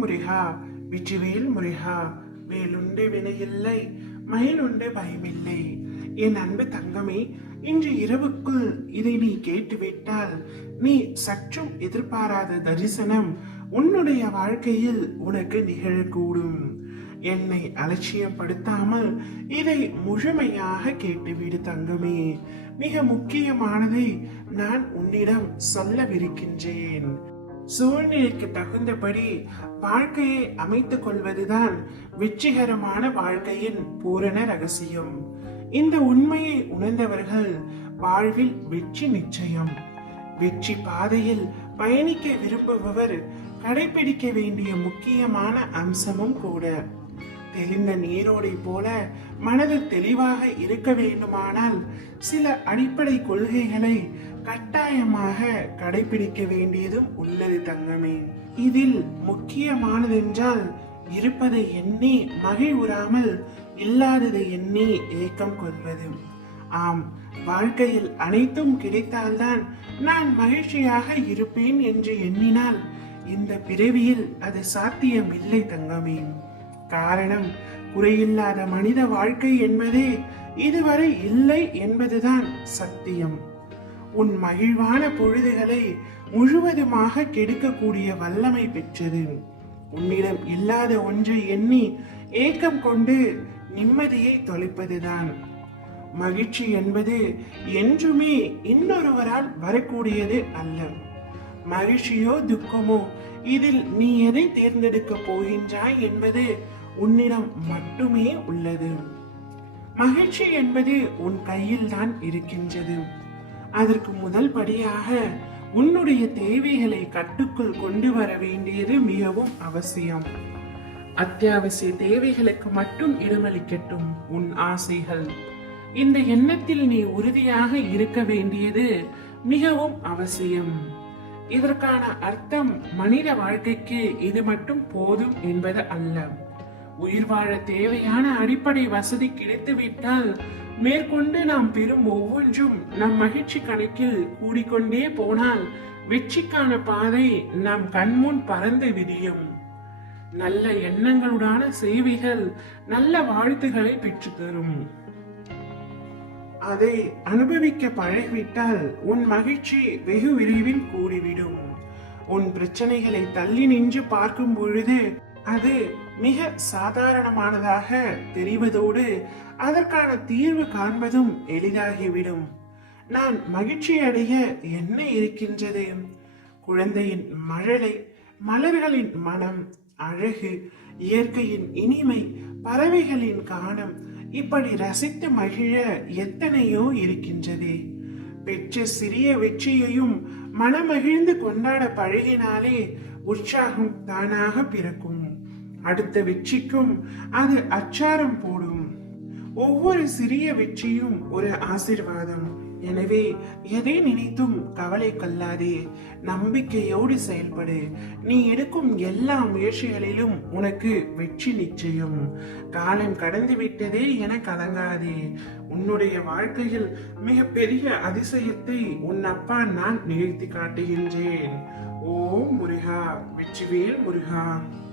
முருகா, வெற்றிவேல் முருகா. வேலுண்டு வினையில்லை, மயிலுண்டு பயமில்லை. என் அன்பு தங்கமே, இன்று இரவுக்குள் இதை நீ கேட்டுவிட்டால் நீ சற்றும் எதிர்பாராத தரிசனம் உன்னுடைய வாழ்க்கையில் உனக்கு நிகழக்கூடும். என்னை அலட்சியப்படுத்தாமல் இதை முழுமையாக கேட்டுவிடு தங்கமே. மிக முக்கியமானதை நான் உன்னிடம் சொல்லவிருக்கின்றேன். சூழ்நிலைக்கு தகுந்தபடி வாழ்க்கையை அமைத்துக் கொள்வதுதான் வெற்றிகரமான வாழ்க்கையின் பூரண ரகசியம். இந்த உண்மையை உணர்ந்தவர்கள் வாழ்வில் வெற்றி நிச்சயம். வெற்றி பாதையில் பயணிக்க விரும்புபவர் கடைபிடிக்க வேண்டிய முக்கியமான அம்சமும் கூட. தெளிந்த நீரோடை போல மனது தெளிவாக இருக்க வேண்டுமானால் சில அடிப்படை கொள்கைகளை கட்டாயமாக கடைபிடிக்க வேண்டியதும் உள்ளது தங்கமே. இதில் முக்கியமானதென்றால் இருப்பதை எண்ணி மகிழ்வுறாமல் இல்லாததை எண்ணி ஏக்கம் கொள்வது. ஆம், வாழ்க்கையில் அனைத்தும் கிடைத்தால்தான் நான் மகிழ்ச்சியாக இருப்பேன் என்று எண்ணினால் இந்த பிறவியில் அது சாத்தியமில்லை தங்கமே. காரணம், குறையில்லாத மனித வாழ்க்கை என்பதே இதுவரை இல்லை என்பதுதான் சத்தியம். உன் மகிழ்வான பொழுதுகளை முழுவதுமாக கெடுக்கக்கூடிய வல்லமை பெற்றது உன்னிடம் இல்லாத ஒன்றை எண்ணி ஏக்கம் கொண்டு நிம்மதியை தொலைப்பதுதான். மகிழ்ச்சி என்பது என்றுமே இன்னொருவரால் வரக்கூடியது அல்ல. மகிழ்ச்சியோ துக்கமோ இதில் நீ எதை தேர்ந்தெடுக்க போகின்றாய் என்பது உன்னிடம் மட்டுமே உள்ளது. மகிழ்ச்சி என்பது உன் கையில் தான் இருக்கின்றது. அதற்கு முதல் படியாக உன்னுடைய தேவைகளை கட்டுக்குள் கொண்டு வர வேண்டியது மிகவும் அவசியம். அத்தியாவசிய தேவைகளுக்கு மட்டும் இடமளிக்கட்டும் உன் ஆசைகள். இந்த எண்ணத்தில் நீ உறுதியாக இருக்க வேண்டியது மிகவும் அவசியம். இதற்கான அர்த்தம் மனித வாழ்க்கைக்கு இது மட்டும் போதும் என்பது அல்ல. உயிர் வாழ தேவையான அடிப்படை வசதி கிடைத்துவிட்டால் மேற்கொண்டு நாம் பெறும் ஒவ்வொன்றும் நம் மகிழ்ச்சி கணக்கில் கூடிக்கொண்டே போனால் வெற்றிக்கான பாதை நம் கண்முன் பறந்து விரியும். நல்ல எண்ணங்களுடான சேவைகள் நல்ல வாழ்த்துக்களை பெற்று தரும். அதை அனுபவிக்க பழகிவிட்டால் உன் மகிழ்ச்சி வெகு விரைவில் கூடிவிடும். உன் பிரச்சனைகளை தள்ளி நின்று பார்க்கும் பொழுது அது மிக சாதாரணமானதாக தெரிவதோடு அதற்கான தீர்வு காண்பதும் எளிதாகிவிடும். நான் மகிழ்ச்சி அடைய என்ன இருக்கின்றது? குழந்தையின் மழலை, மலர்களின் மனம், அழகு, இயற்கையின் இனிமை, பறவைகளின் கானம், இப்படி ரசித்து மகிழ எத்தனையோ இருக்கின்றதே. பெற்ற சிறிய வெற்றியையும் மனமகிழ்ந்து கொண்டாட பழகினாலே உற்சாகம் தானாக பிறக்கும். அடுத்த வெற்றிக்கும் அது அச்சாரம் போடும். ஒவ்வொரு சிறிய வெற்றியும் ஒரு ஆசீர்வாதம். எனவே எதை நினைத்தும் கவலை கொள்ளாதே, நம்பிக்கையோடு செயல்படு. நீ எடுக்கும் எல்லா முயற்சிகளிலும் உனக்கு வெற்றி நிச்சயம். காலம் கடந்து விட்டதே என கலங்காதே. உன்னுடைய வாழ்க்கையில் மிக பெரிய அதிசயத்தை உன் அப்பா நான் நிகழ்த்தி காட்டுகின்றேன். ஓம் முருகா, வெற்றிவேல் முருகா.